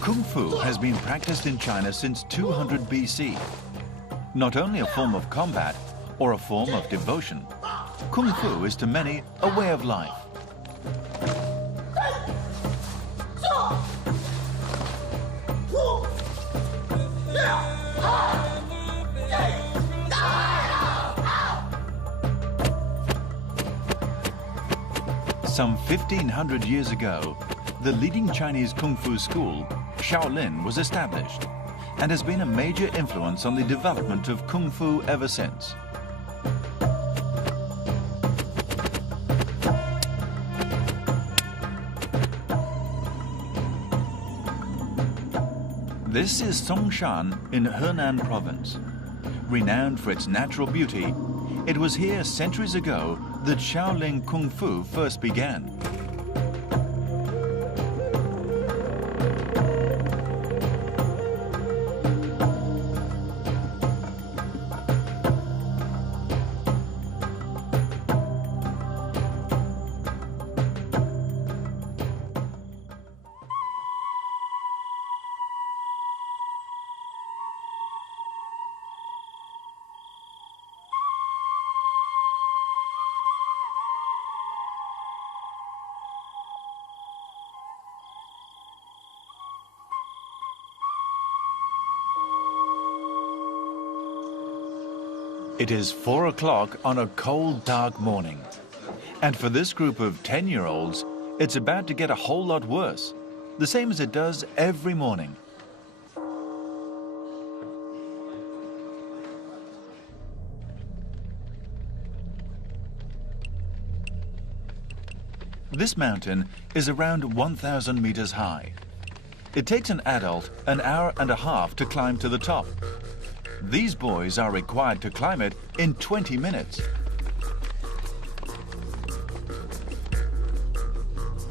Kung Fu has been practiced in China since 200 BC. Not only a form of combat or a form of devotion, Kung Fu is to many a way of life. Some 1,500 years ago, the leading Chinese Kung Fu school, Shaolin, was established and has been a major influence on the development of Kung Fu ever since. This is Songshan in Henan province. Renowned for its natural beauty, it was here centuries ago that Shaolin Kung Fu first began. It is 4 o'clock on a cold, dark morning. And for this group of 10-year-olds, it's about to get a whole lot worse, the same as it does every morning. This mountain is around 1,000 meters high. It takes an adult an hour and a half to climb to the top. These boys are required to climb it in 20 minutes.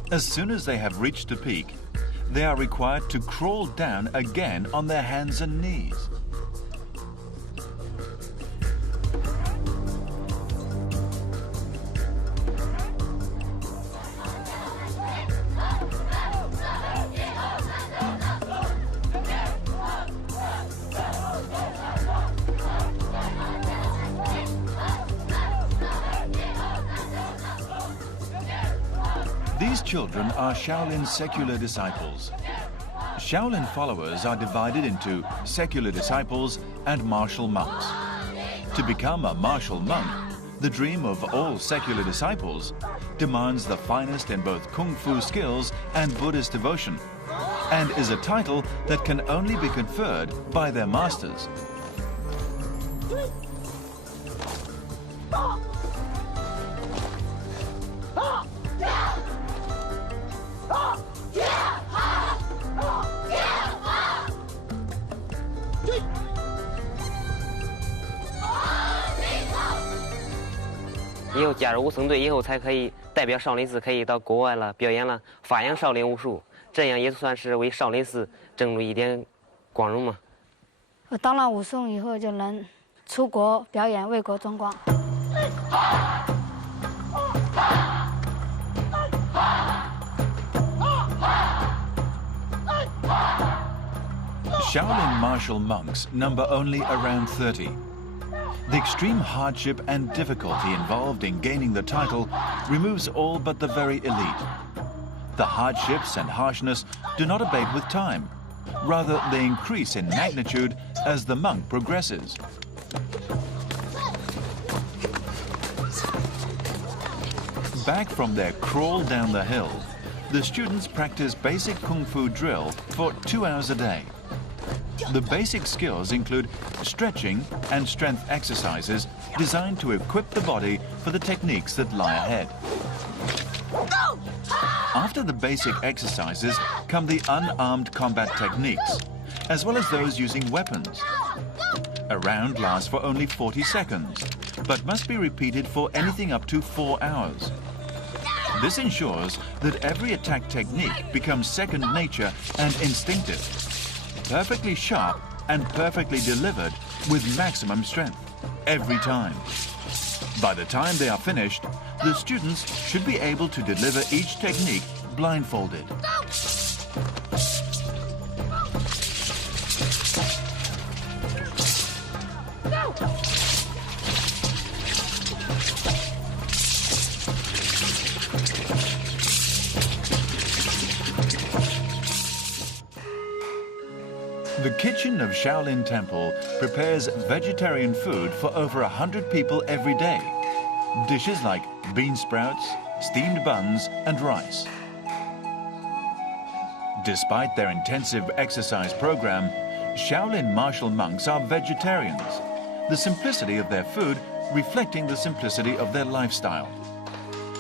As soon as they have reached the peak, they are required to crawl down again on their hands and knees. These children are Shaolin secular disciples. Shaolin followers are divided into secular disciples and martial monks. To become a martial monk, the dream of all secular disciples, demands the finest in both Kung Fu skills and Buddhist devotion, and is a title that can only be conferred by their masters.以后加入武僧队以后，才可以代表少林寺可以到国外了表演了，发扬少林武术，这样也算是为少林寺争入一点光荣嘛。我当了武僧以后，就能出国表演，为国争光。Shaolin martial monks number only around 30. The extreme hardship and difficulty involved in gaining the title removes all but the very elite. The hardships and harshness do not abate with time. Rather, they increase in magnitude as the monk progresses. Back from their crawl down the hill, the students practice basic Kung Fu drill for 2 hours a day. The basic skills include stretching and strength exercises designed to equip the body for the techniques that lie ahead. After the basic exercises come the unarmed combat techniques, as well as those using weapons. A round lasts for only 40 seconds, but must be repeated for anything up to 4 hours. This ensures that every attack technique becomes second nature and instinctive, perfectly sharp and perfectly delivered with maximum strength, every time. By the time they are finished, the students should be able to deliver each technique blindfolded. The kitchen of Shaolin Temple prepares vegetarian food for over 100 people every day. Dishes like bean sprouts, steamed buns, and rice. Despite their intensive exercise program, Shaolin martial monks are vegetarians, the simplicity of their food reflecting the simplicity of their lifestyle.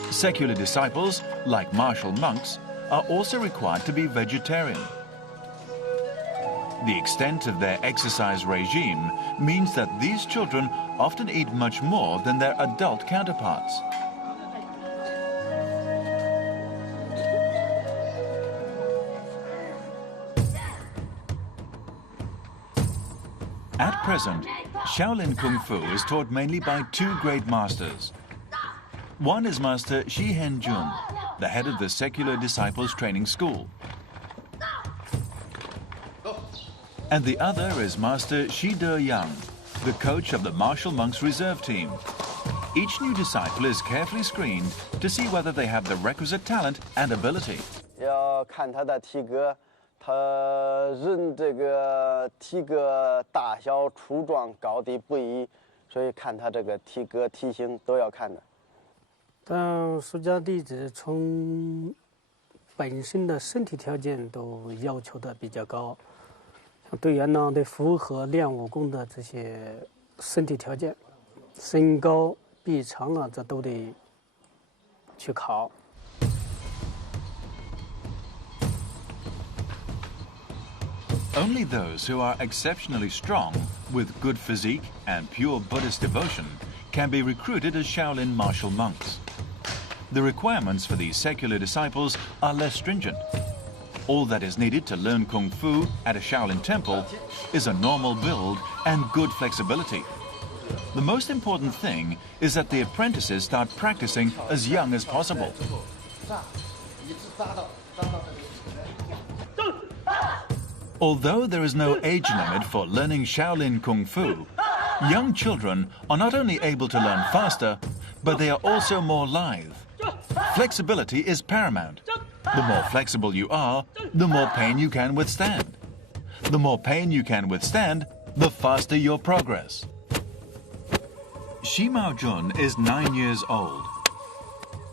Secular disciples, like martial monks, are also required to be vegetarian. The extent of their exercise regime means that these children often eat much more than their adult counterparts. At present, Shaolin Kung Fu is taught mainly by two great masters. One is Master Shi Henjun, the head of the Secular Disciples Training School. And the other is Master Shi De Yang, the coach of the Martial Monks Reserve Team. Each new disciple is carefully screened to see whether they have the requisite talent and ability. 要看他的体格，他人这个体格大小、粗壮、高低不一，所以看他这个体格、体型都要看的。但出家弟子从本身的身体条件都要求的比较高。 队员呢得符合练武功的这些身体条件，身高、臂长啊，这都得去考。 Only those who are exceptionally strong, with good physique and pure Buddhist devotion, can be recruited as Shaolin martial monks. The requirements for these secular disciples are less stringent. All that is needed to learn Kung Fu at a Shaolin temple is a normal build and good flexibility. The most important thing is that the apprentices start practicing as young as possible. Although there is no age limit for learning Shaolin Kung Fu, young children are not only able to learn faster, but they are also more lithe. Flexibility is paramount. The more flexible you are, the more pain you can withstand. The more pain you can withstand, the faster your progress. Shi Maojun is 9 years old.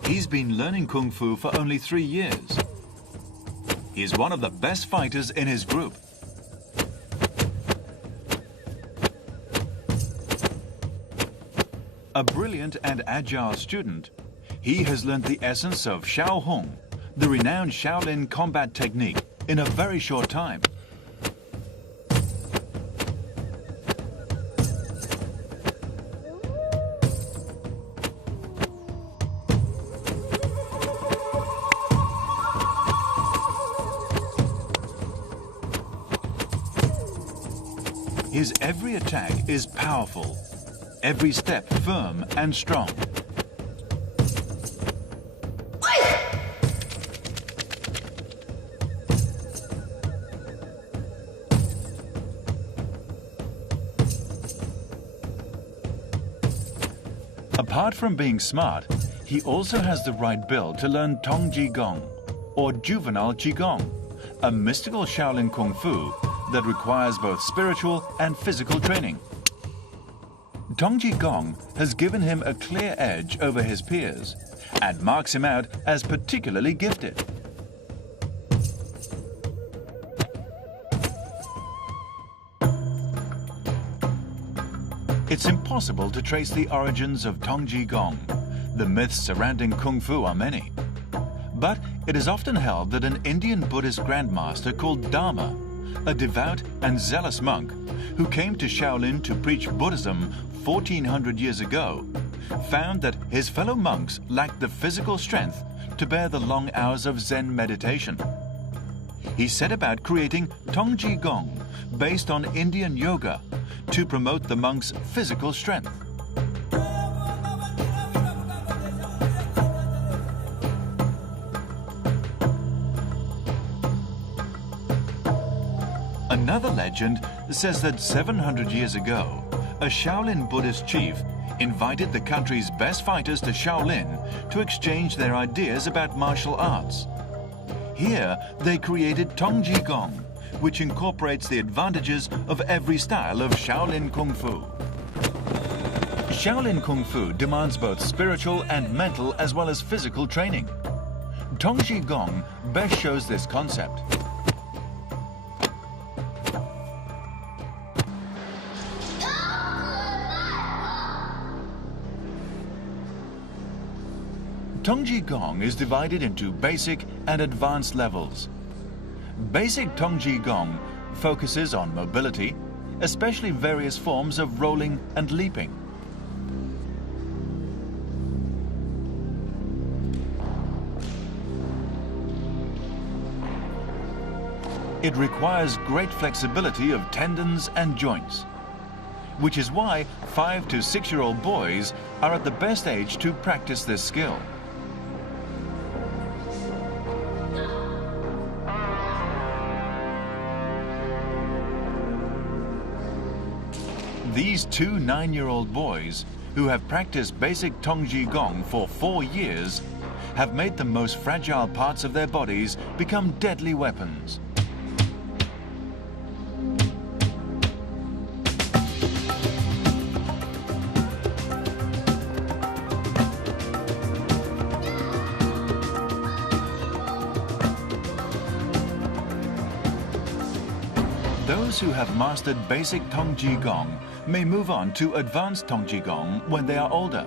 He's been learning Kung Fu for only 3 years. He's one of the best fighters in his group. A brilliant and agile student, he has learned the essence of Shaohong, the renowned Shaolin combat technique, in a very short time. His every attack is powerful, every step firm and strong. Apart from being smart, he also has the right build to learn Tong Jigong, or juvenile Qigong, a mystical Shaolin Kung Fu that requires both spiritual and physical training. Tong Jigong has given him a clear edge over his peers and marks him out as particularly gifted. It's impossible to trace the origins of Tong Jigong. The myths surrounding Kung Fu are many. But it is often held that an Indian Buddhist grandmaster called Dharma, a devout and zealous monk who came to Shaolin to preach Buddhism 1400 years ago, found that his fellow monks lacked the physical strength to bear the long hours of Zen meditation. He set about creating Tong Jigong based on Indian yoga to promote the monks' physical strength. Another legend says that 700 years ago, a Shaolin Buddhist chief invited the country's best fighters to Shaolin to exchange their ideas about martial arts. Here, they created Tong Jigong, which incorporates the advantages of every style of Shaolin Kung Fu. Shaolin Kung Fu demands both spiritual and mental as well as physical training. Tongji Gong best shows this concept. Tongji Gong is divided into basic and advanced levels. Basic Tongji Gong focuses on mobility, especially various forms of rolling and leaping. It requires great flexibility of tendons and joints, which is why 5 to 6-year-old boys are at the best age to practice this skill. These 2 9-year-old boys, who have practiced basic Tongji Gong for 4 years, have made the most fragile parts of their bodies become deadly weapons. Those who have mastered basic Tongji Gong may move on to advanced Tongji Gong when they are older.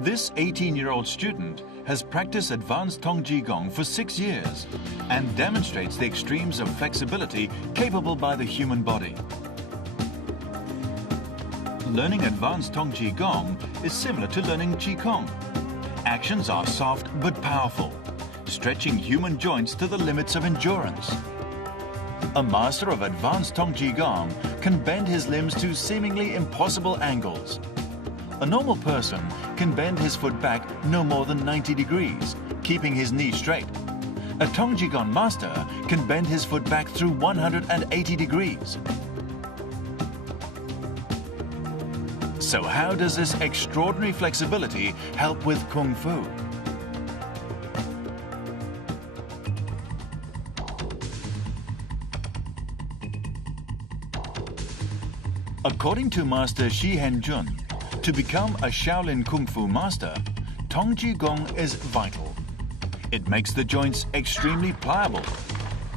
This 18-year-old student has practiced advanced Tongji Gong for 6 years and demonstrates the extremes of flexibility capable by the human body. Learning advanced Tongji Gong is similar to learning Qigong. Actions are soft but powerful, stretching human joints to the limits of endurance. A master of advanced Tongji Gong can bend his limbs to seemingly impossible angles. A normal person can bend his foot back no more than 90 degrees, keeping his knee straight. A Tongji Gong master can bend his foot back through 180 degrees. So how does this extraordinary flexibility help with Kung Fu? According to Master Shi Henjun, to become a Shaolin Kung Fu master, Tongji Gong is vital. It makes the joints extremely pliable,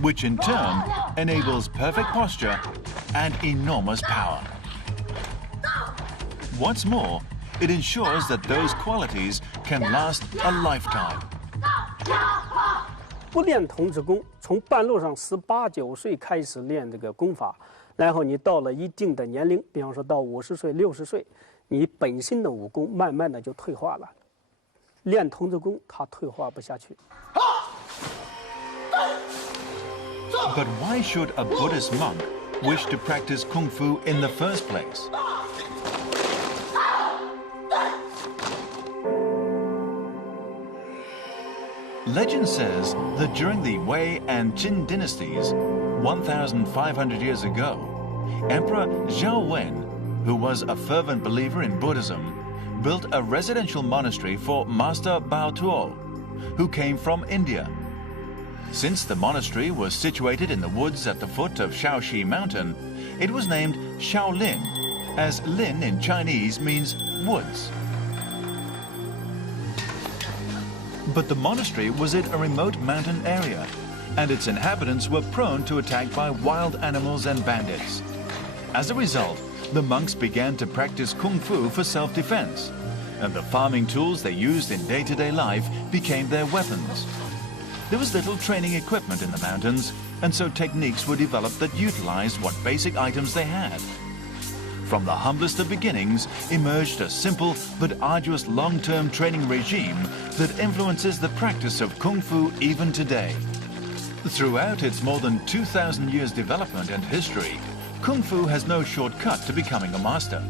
which in turn enables perfect posture and enormous power. What's more, it ensures that those qualities can last a lifetime. 不练童子功，从半路上18、19岁开始练这个功法，然后你到了一定的年龄，比方说到50岁、60岁，你本身的武功慢慢的就退化了。练童子功，它退化不下去。But why should a Buddhist monk wish to practice Kung Fu in the first place? Legend says that during the Wei and Qin dynasties, 1,500 years ago, Emperor Zhao Wen, who was a fervent believer in Buddhism, built a residential monastery for Master Bao Tuo, who came from India. Since the monastery was situated in the woods at the foot of Shaoxi Mountain, it was named Shaolin, as Lin in Chinese means woods. But the monastery was in a remote mountain area, and its inhabitants were prone to attack by wild animals and bandits. As a result, the monks began to practice Kung Fu for self-defense, and the farming tools they used in day-to-day life became their weapons. There was little training equipment in the mountains, and so techniques were developed that utilized what basic items they had. From the humblest of beginnings emerged a simple but arduous long-term training regime that influences the practice of Kung Fu even today. Throughout its more than 2,000 years development and history, Kung Fu has no shortcut to becoming a master.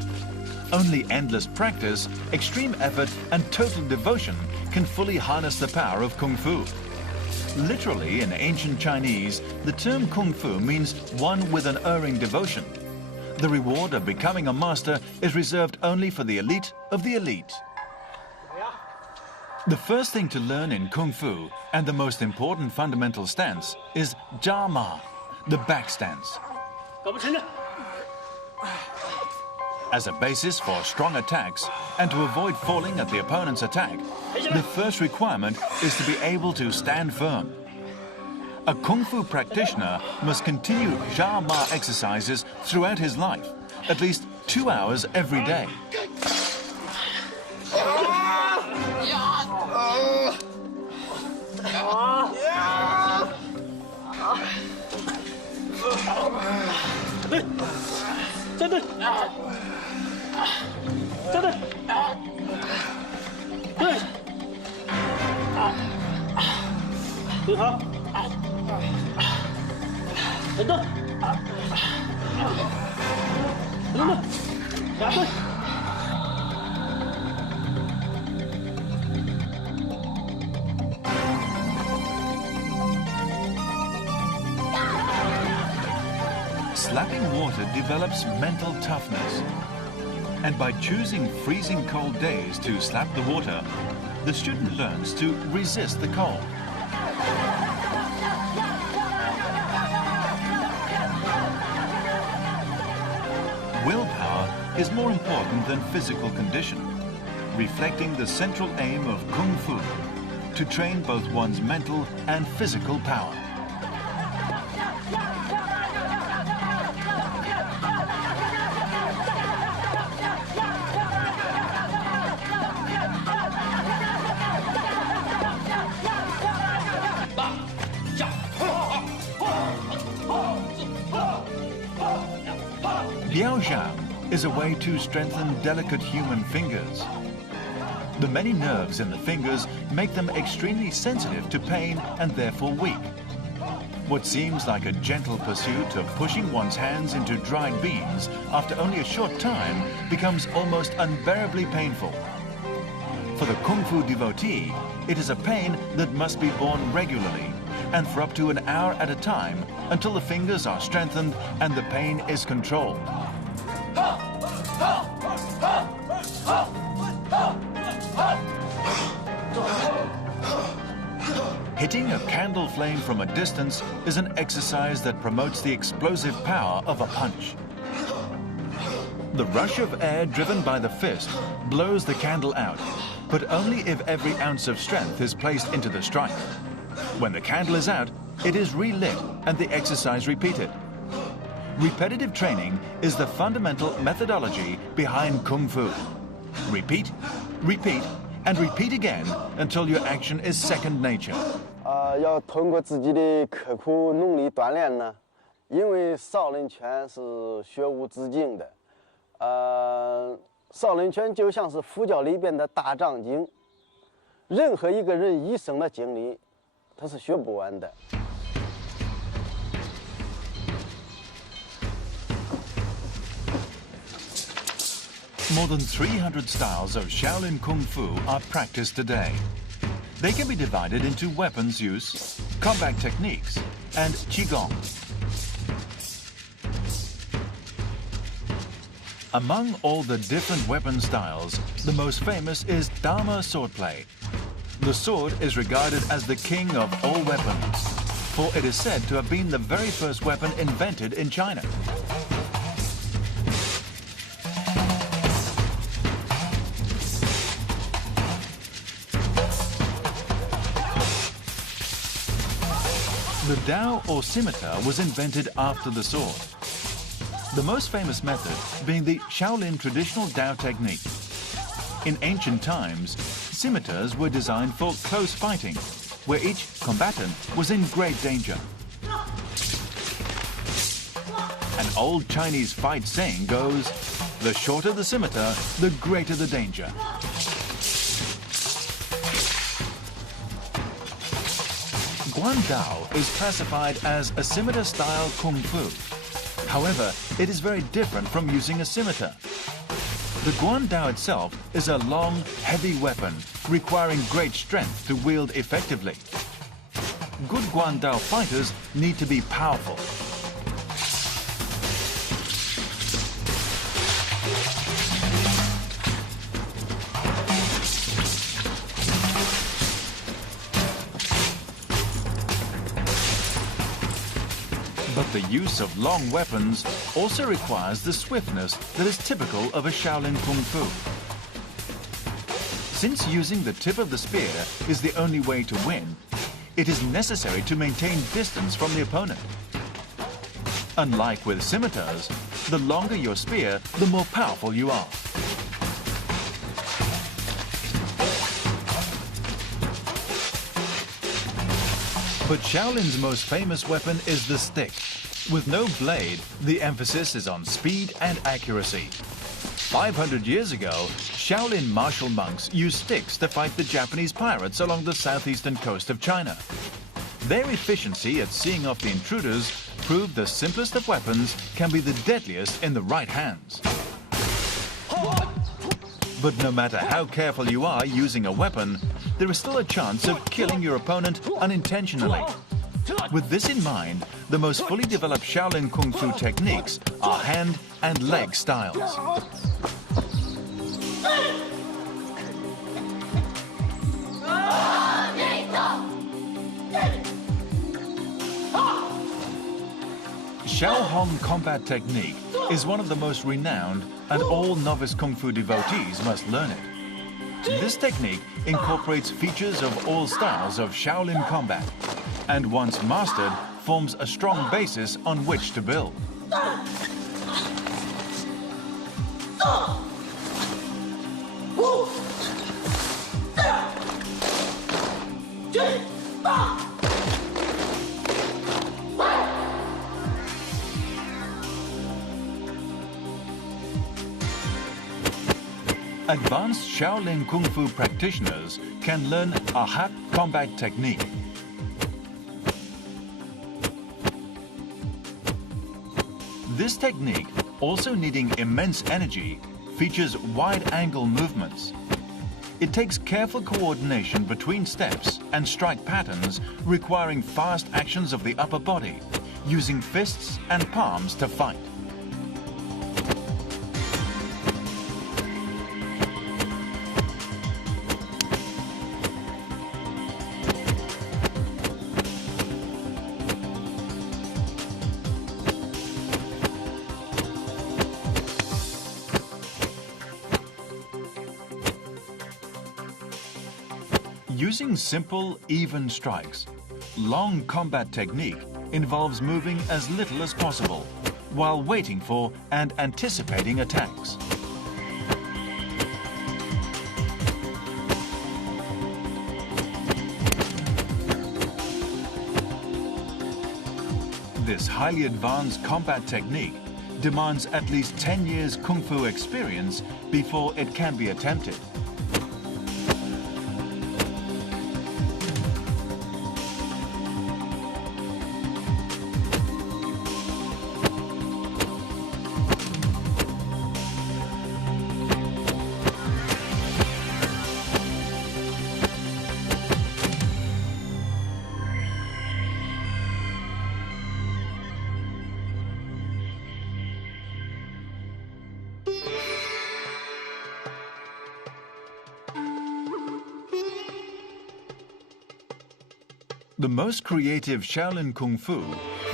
Only endless practice, extreme effort, and total devotion can fully harness the power of Kung Fu. Literally, in ancient Chinese, the term Kung Fu means one with an erring devotion. The reward of becoming a master is reserved only for the elite of the elite. The first thing to learn in Kung Fu, and the most important fundamental stance, is Jia Ma, the back stance. As a basis for strong attacks and to avoid falling at the opponent's attack, the first requirement is to be able to stand firm. A Kung Fu practitioner must continue Jia Ma exercises throughout his life, at least 2 hours every day. Slapping water develops mental toughness. And by choosing freezing cold days to slap the water, the student learns to resist the cold. Willpower is more important than physical condition, reflecting the central aim of Kung Fu, to train both one's mental and physical power. Biaoxiang is a way to strengthen delicate human fingers. The many nerves in the fingers make them extremely sensitive to pain and therefore weak. What seems like a gentle pursuit of pushing one's hands into dried beans after only a short time becomes almost unbearably painful. For the Kung Fu devotee, it is a pain that must be borne regularly and for up to an hour at a time until the fingers are strengthened and the pain is controlled. Hitting a candle flame from a distance is an exercise that promotes the explosive power of a punch. The rush of air driven by the fist blows the candle out, but only if every ounce of strength is placed into the strike. When the candle is out, it is relit and the exercise repeated. Repetitive training is the fundamental methodology behind Kung Fu. Repeat, repeat, and repeat again until your action is second nature. 要通过自己的刻苦努力锻炼呢，因为少林拳是学无止境的。少林拳就像是佛教里边的大藏经，任何一个人一生的经历，他是学不完的。 More than 300 styles of Shaolin Kung Fu are practiced today. They can be divided into weapons use, combat techniques, and Qigong. Among all the different weapon styles, the most famous is Dharma swordplay. The sword is regarded as the king of all weapons, for it is said to have been the very first weapon invented in China. The Dao or scimitar was invented after the sword. The most famous method being the Shaolin traditional Dao technique. In ancient times, scimitars were designed for close fighting, where each combatant was in great danger. An old Chinese fight saying goes, the shorter the scimitar, the greater the danger. Guandao is classified as a scimitar-style Kung Fu. However, it is very different from using a scimitar. The Guandao itself is a long, heavy weapon requiring great strength to wield effectively. Good Guandao fighters need to be powerful. But the use of long weapons also requires the swiftness that is typical of a Shaolin Kung Fu. Since using the tip of the spear is the only way to win, it is necessary to maintain distance from the opponent. Unlike with scimitars, the longer your spear, the more powerful you are. But Shaolin's most famous weapon is the stick. With no blade, the emphasis is on speed and accuracy. 500 years ago, Shaolin martial monks used sticks to fight the Japanese pirates along the southeastern coast of China. Their efficiency at seeing off the intruders proved the simplest of weapons can be the deadliest in the right hands. But no matter how careful you are using a weapon, there is still a chance of killing your opponent unintentionally. With this in mind, the most fully developed Shaolin Kung Fu techniques are hand and leg styles. Shaohong combat technique is one of the most renowned, and all novice Kung Fu devotees must learn it. This technique incorporates features of all styles of Shaolin combat, and once mastered, forms a strong basis on which to build. Advanced Shaolin Kung Fu practitioners can learn a hat combat technique. This technique, also needing immense energy, features wide-angle movements. It takes careful coordination between steps and strike patterns requiring fast actions of the upper body, using fists and palms to fight. Using simple, even strikes, long combat technique involves moving as little as possible while waiting for and anticipating attacks. This highly advanced combat technique demands at least 10 years Kung Fu experience before it can be attempted. The most creative Shaolin Kung Fu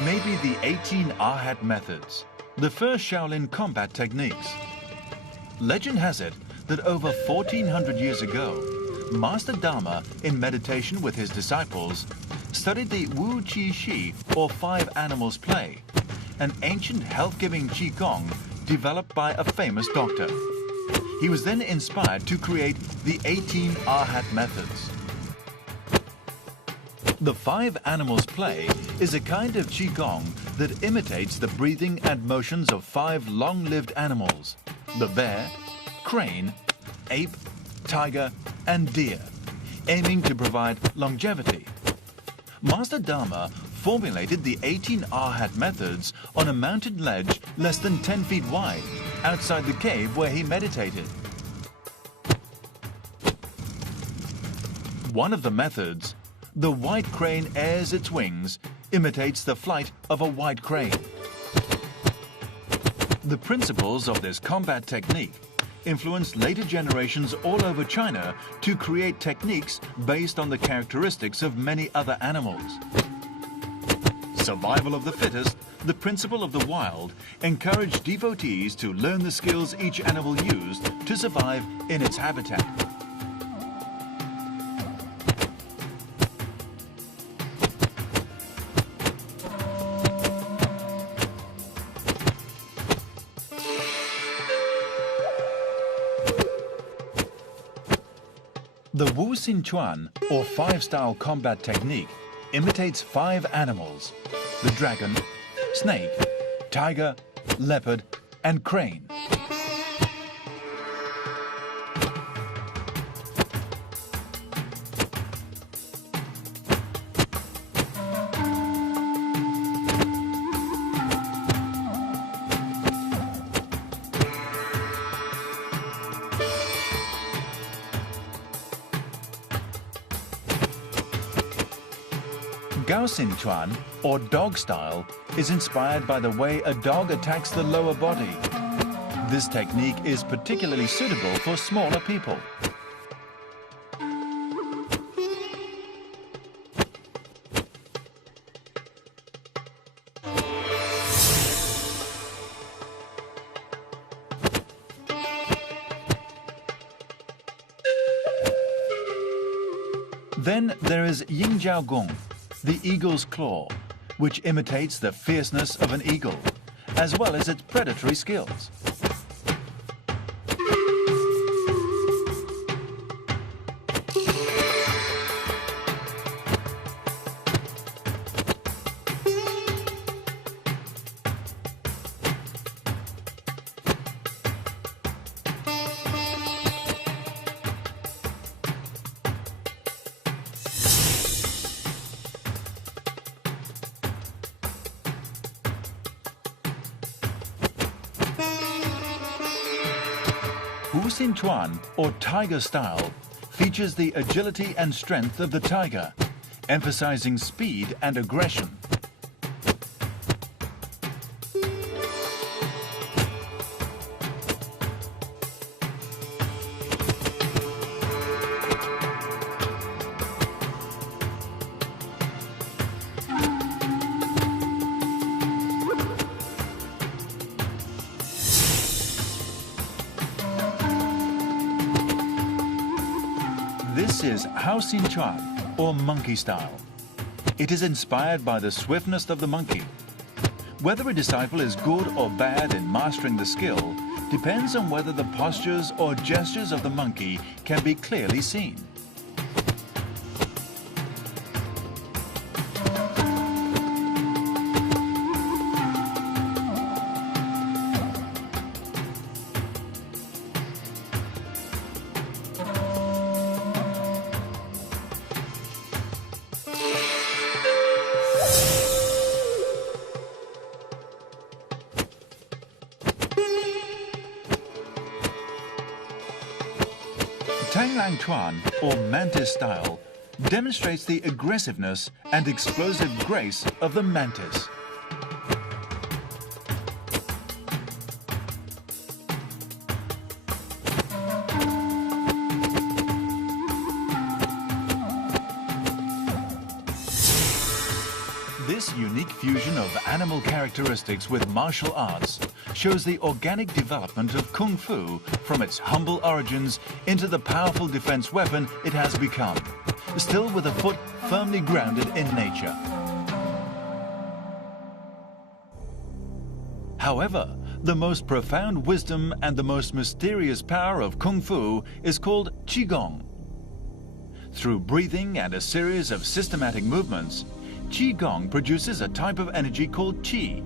may be the 18 Ahat methods, the first Shaolin combat techniques. Legend has it that over 1400 years ago, Master Dharma, in meditation with his disciples, studied the Wu Qi Shi, or five animals play, an ancient health-giving Qigong developed by a famous doctor. He was then inspired to create the 18 Ahat methods. The five animals play is a kind of Qigong that imitates the breathing and motions of five long-lived animals: the bear, crane, ape, tiger, and deer, aiming to provide longevity. Master Dharma formulated the 18 Ahat methods on a mountain ledge less than 10 feet wide, outside the cave where he meditated. One of the methods, the white crane airs its wings, imitates the flight of a white crane. The principles of this combat technique influenced later generations all over China to create techniques based on the characteristics of many other animals. Survival of the fittest the principle of the wild encouraged devotees to learn the skills each animal used to survive in its habitat. The Wu Xin Chuan, or five-style combat technique, imitates five animals: the dragon, snake, tiger, leopard, and crane. Gao Xin Chuan, or dog style, is inspired by the way a dog attacks the lower body. This technique is particularly suitable for smaller people. Then there is Yin Jiao Gong, the eagle's claw, which imitates the fierceness of an eagle, as well as its predatory skills. Wu Xin Chuan, or tiger style, features the agility and strength of the tiger, emphasizing speed and aggression. This is Hao Xin Chuan, or monkey style. It is inspired by the swiftness of the monkey. Whether a disciple is good or bad in mastering the skill depends on whether the postures or gestures of the monkey can be clearly seen. Tang Lang Chuan, or mantis style, demonstrates the aggressiveness and explosive grace of the mantis. This unique fusion of animal characteristics with martial arts shows the organic development of Kung Fu from its humble origins into the powerful defense weapon it has become, still with a foot firmly grounded in nature. However, the most profound wisdom and the most mysterious power of Kung Fu is called Qigong. Through breathing and a series of systematic movements, Qigong produces a type of energy called Qi.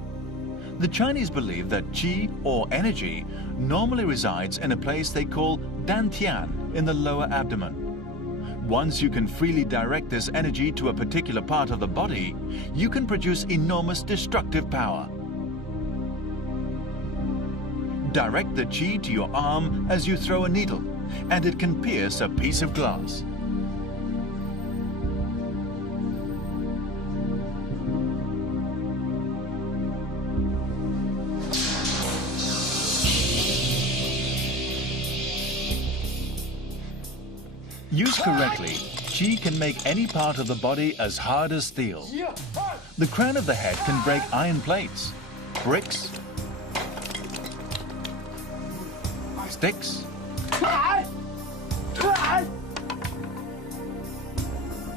The Chinese believe that Qi, or energy, normally resides in a place they call Dantian in the lower abdomen. Once you can freely direct this energy to a particular part of the body, you can produce enormous destructive power. Direct the Qi to your arm as you throw a needle, and it can pierce a piece of glass. Used correctly, Qi can make any part of the body as hard as steel. The crown of the head can break iron plates, bricks, sticks,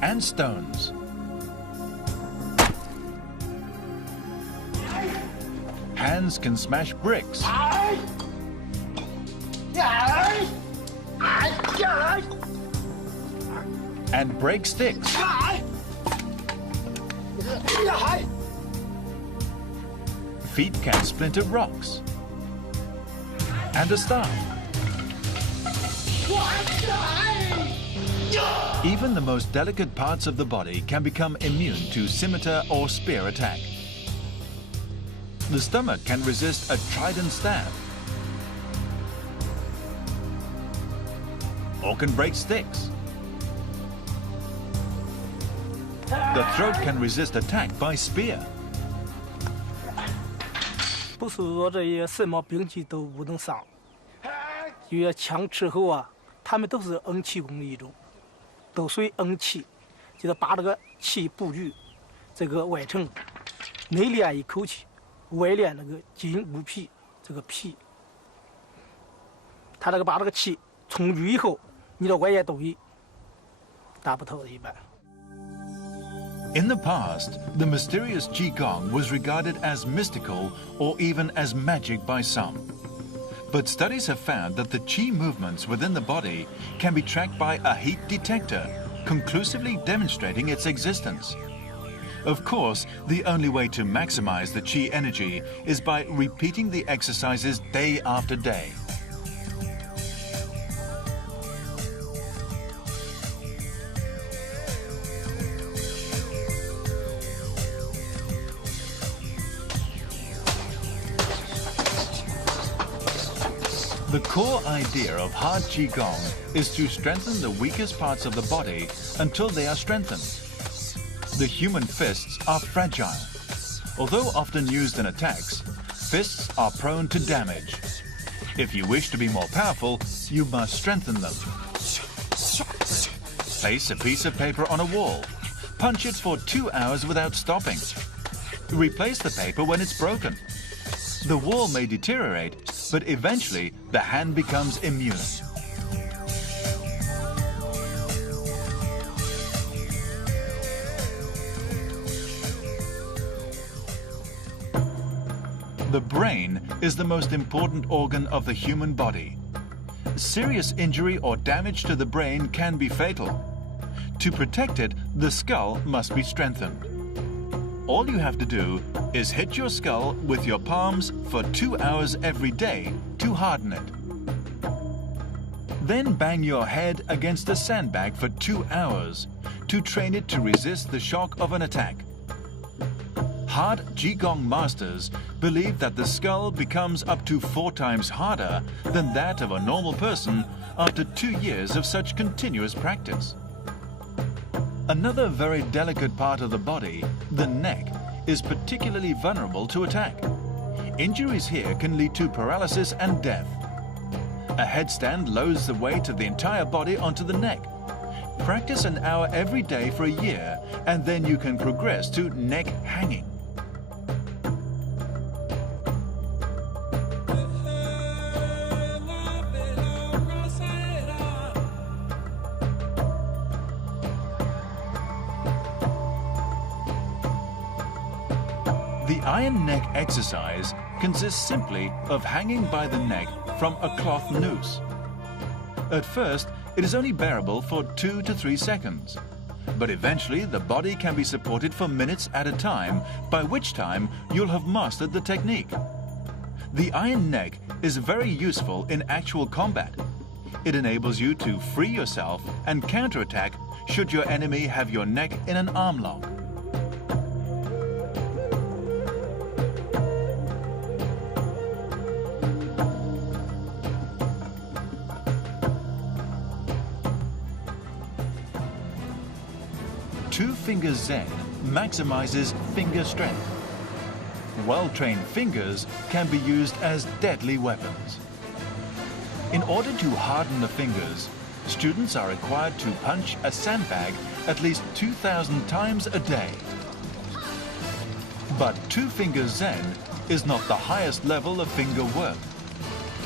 and stones. Hands can smash bricks and break sticks. Feet can splinter rocks and a staff. Even the most delicate parts of the body can become immune to scimitar or spear attack. The stomach can resist a trident stab or can break sticks. The throat can resist attack by spear. 不是说这些什么兵器都不能伤，有些枪斥后啊，他们都是摁气功的一种，都属于摁气，就是把这个气布局，这个外层，内练一口气，外练那个筋骨皮，这个皮，他这个把这个气充聚以后，你的外界东西打不透的一般。 In the past, the mysterious Qigong was regarded as mystical or even as magic by some. But studies have found that the Qi movements within the body can be tracked by a heat detector, conclusively demonstrating its existence. Of course, the only way to maximize the Qi energy is by repeating the exercises day after day. The core idea of hard Qigong is to strengthen the weakest parts of the body until they are strengthened. The human fists are fragile. Although often used in attacks, fists are prone to damage. If you wish to be more powerful, you must strengthen them. Place a piece of paper on a wall. Punch it for 2 hours without stopping. Replace the paper when it's broken. The wall may deteriorate, but eventually the hand becomes immune. The brain is the most important organ of the human body. Serious injury or damage to the brain can be fatal. To protect it, the skull must be strengthened. All you have to do is hit your skull with your palms for 2 hours every day to harden it. Then bang your head against a sandbag for 2 hours to train it to resist the shock of an attack. Hard Qigong masters believe that the skull becomes up to 4 times harder than that of a normal person after 2 years of such continuous practice. Another very delicate part of the body, the neck, is particularly vulnerable to attack. Injuries here can lead to paralysis and death. A headstand lowers the weight of the entire body onto the neck. Practice an hour every day for a year, and then you can progress to neck hanging. The iron neck exercise consists simply of hanging by the neck from a cloth noose. At first, it is only bearable for 2 to 3 seconds, but eventually the body can be supported for minutes at a time, by which time you'll have mastered the technique. The iron neck is very useful in actual combat. It enables you to free yourself and counterattack should your enemy have your neck in an arm lock. Two-finger Zen maximizes finger strength. Well-trained fingers can be used as deadly weapons. In order to harden the fingers, students are required to punch a sandbag at least 2,000 times a day. But two-finger Zen is not the highest level of finger work.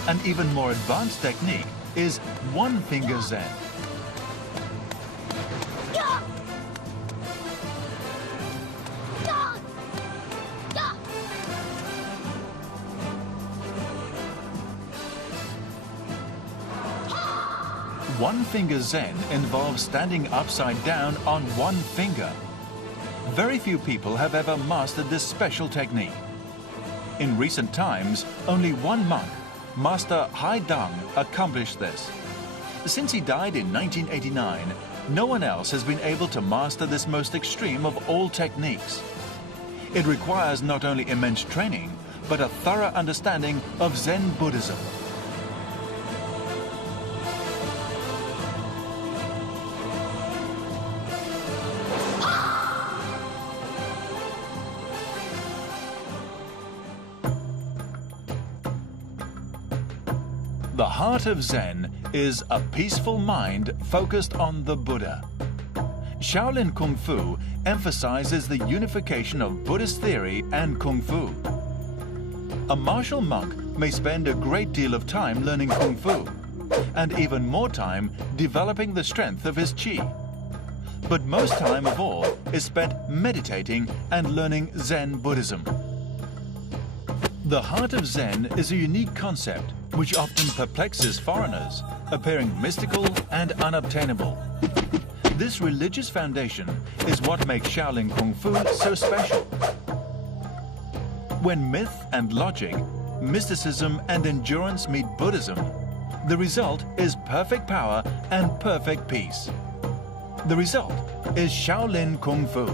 An even more advanced technique is one-finger Zen. One-finger Zen involves standing upside down on one finger. Very few people have ever mastered this special technique. In recent times, only one monk, Master Hai Dang, accomplished this. Since he died in 1989, no one else has been able to master this most extreme of all techniques. It requires not only immense training, but a thorough understanding of Zen Buddhism. The heart of Zen is a peaceful mind focused on the Buddha. Shaolin Kung Fu emphasizes the unification of Buddhist theory and Kung Fu. A martial monk may spend a great deal of time learning Kung Fu, and even more time developing the strength of his Qi. But most time of all is spent meditating and learning Zen Buddhism. The heart of Zen is a unique concept which often perplexes foreigners, appearing mystical and unobtainable. This religious foundation is what makes Shaolin Kung Fu so special. When myth and logic, mysticism and endurance meet Buddhism, the result is perfect power and perfect peace. The result is Shaolin Kung Fu.